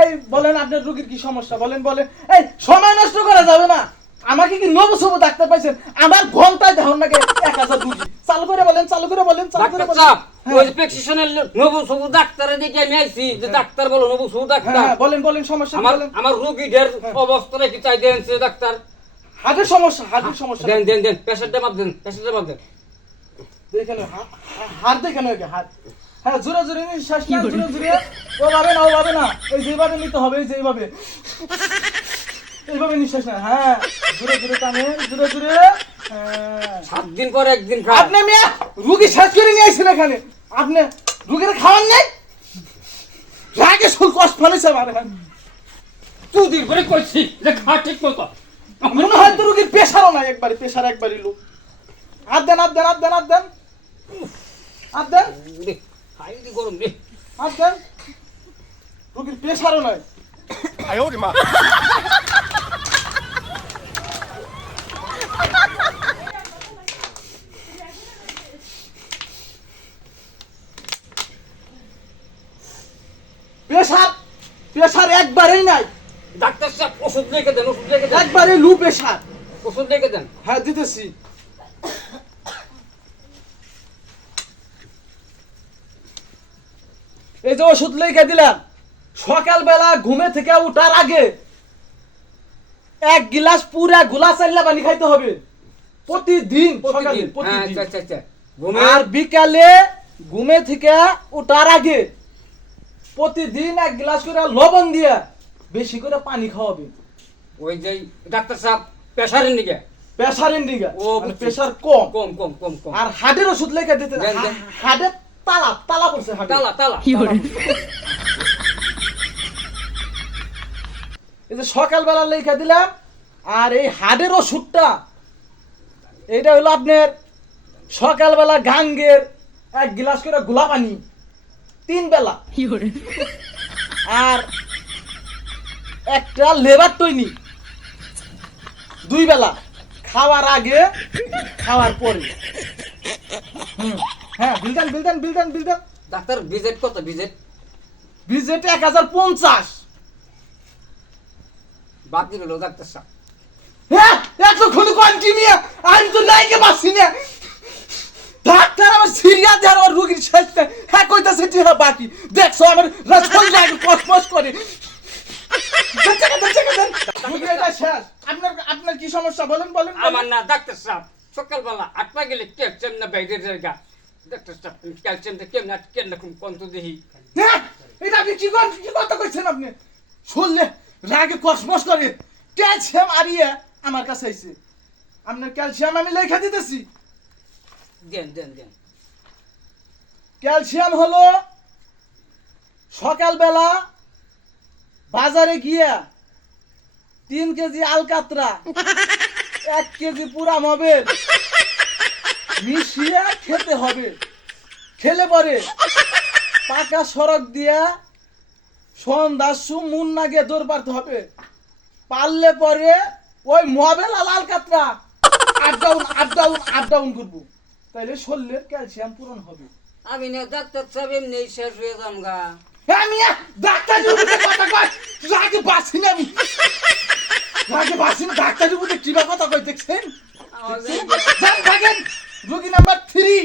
এই বলেন আপনার রোগীর কি সমস্যা, বলেন বলেন। এই সময় নষ্ট করা যাবে না, আমাকে কি নবসব ডাক্তার পাইছেন? আমার ঘন্টায় দেখুন নাকি 1000 রোগী। চালু করে বলেন, চালু করে বলেন, চালু করে ডাক্তার বলেন। সাহেব ওই প্রেসক্রিপশনের নবুসবু ডাক্তারে দেখে আমি আইছি যে ডাক্তার বলো নবুসবু ডাক্তার। হ্যাঁ বলেন বলেন, সমস্যা কি বলেন। আমার রোগীদের অবস্থাটা কি চাই দেন সে ডাক্তার? হার্টের সমস্যা, হার্টের সমস্যা। দেন দেন দেন প্রেসারটা মাপ দেন, প্রেসারটা মাপ দেন। দেখেন হাত দেখেন ওকে হাত। হ্যাঁ জোরে জোরে নিঃশ্বাস নেন, জোরে জোরে। ও ভাবে না, ও ভাবে না, এই যেভাবে নিতে হবে, এই যেভাবে এইভাবে নিঃশ্বাস নেন। হ্যাঁ জোরে জোরে টানেন, জোরে জোরে। হ্যাঁ 7 দিন পর একদিন খান। আপনি মিয়া রুগী শেষ করে নিয়ে আইছেন এখানে, আপনি রুগীর খাওয়ান নাই? রাগে শুল কষ্ট ফেলেছে আমার। 2 দিন পরে কইছি যে খা ঠিক মতো। মনে হয় তো রুগীর প্রেশারও নাই, একবারে প্রেশার একবারই লো। হাত দেন, হাত দেন, হাত দেন, হাত দেন, হাত দেন, হাই গরম রে। হাত দেন। রুগীর প্রেশারও নাই। প্রেশার প্রেশার একবারেই নাই, ডাক্তার সাহেব ওষুধ লিখে দেন, ওষুধ লিখে দেন, একবারে লু প্রেশার। ওষুধ লিখে দেন। হ্যাঁ দিতেছি। এই যে ওষুধ লিখে দিলাম, সকালবেলা ঘুমে থেকে উঠার আগে 1 গিলাস পুরা গোলা চাইলা পানি খাইতে হবে প্রতিদিন, সকালে প্রতিদিন। হ্যাঁ প্রতিদিন। আচ্ছা আচ্ছা। ঘুমে আর বিকালে ঘুমে থেকে উঠার আগে প্রতিদিন 1 গ্লাস করে লবণ দিয়ে বেশি করে পানি খাওয়াবে। ওই যে ডাক্তার সাহেব প্রেসারের দিকে প্রেসারের দিকে, ও, মানে প্রেসার কম। কম কম কম কম। আর হার্টের ওষুধ লেখা দিতে, দেন, দেন। হার্টের তালা তালা পড়ছে হার্টে। তালা তালা। এই যে সকালবেলা লেখা দিলাম। আর এই হার্টের ওষুধটা এটা হলো আপনার সকালবেলা গাঙ্গের 1 গ্লাস করে গোলা পানি 3 বেলা। আর একটা লেবার টইনি 2 বেলা, খাওয়ার আগে খাওয়ার পরে। হ্যাঁ বিলদান বিলদান বিলদান বিলদান। ডাক্তার ভিজিট কত ভিজিট? ভিজিট 1050। বাদ দিল ডাক্তার সাহেব। হ্যাঁ এতক্ষণ কন্টিনিউ আমি তো লাইকে পাচ্ছি না। ডাক্তার আমার সিরিয়াস দেওয়ার আমার রোগীর শেষটা হ্যাঁ কইতাছে ঠিক বাকি দেখছো আমার রাসফল লাগে কসমস করে। রোগী এটা শেষ। আপনার আপনার কি সমস্যা বলেন বলেন বলেন। আমার না ডাক্তার সাহেব সকালবেলা 8টা গেলে ক্যালসিয়াম না বাইরে জায়গা। ডাক্তার সাহেব ক্যালসিয়ামটা কেমন কেমন কত দেখি। হ্যাঁ এটা আপনি কি কথা কইছেন? আপনি শুনলে রাগে কসমস করে। ক্যালসিয়াম আরিয়া আমার কাছে আইছে, আপনার ক্যালসিয়াম আমি লেখা দিতেছি। দেন দেন দেন। ক্যালসিয়াম হলো সকালবেলা বাজারে গিয়া 3 কেজি আলকাতরা 1 কেজি পুরা মবেল মিশিয়ে খেতে হবে। খেলে পরে পাকা সড়ক দিয়া সন্ধ্যাসু মুন না গিয়ে দৌড় পারতে হবে। পারলে পরে ওই মবেল আর আলকাতরা আপ ডাউন করবো, তাইলে শরীরের ক্যালসিয়াম পূরণ হবে। আমি না ডাক্তার সাহেব এমনি শেষ হয়ে যাম গা। হ্যাঁ মিয়া ডাক্তারের উপরে কথা কয়, রাগে বাসি না আমি, রাগে বাসি না। ডাক্তারের উপরে কিবা কথা কয় দেখছেন? আমার যান থাকেন। রোগী নাম্বার 3।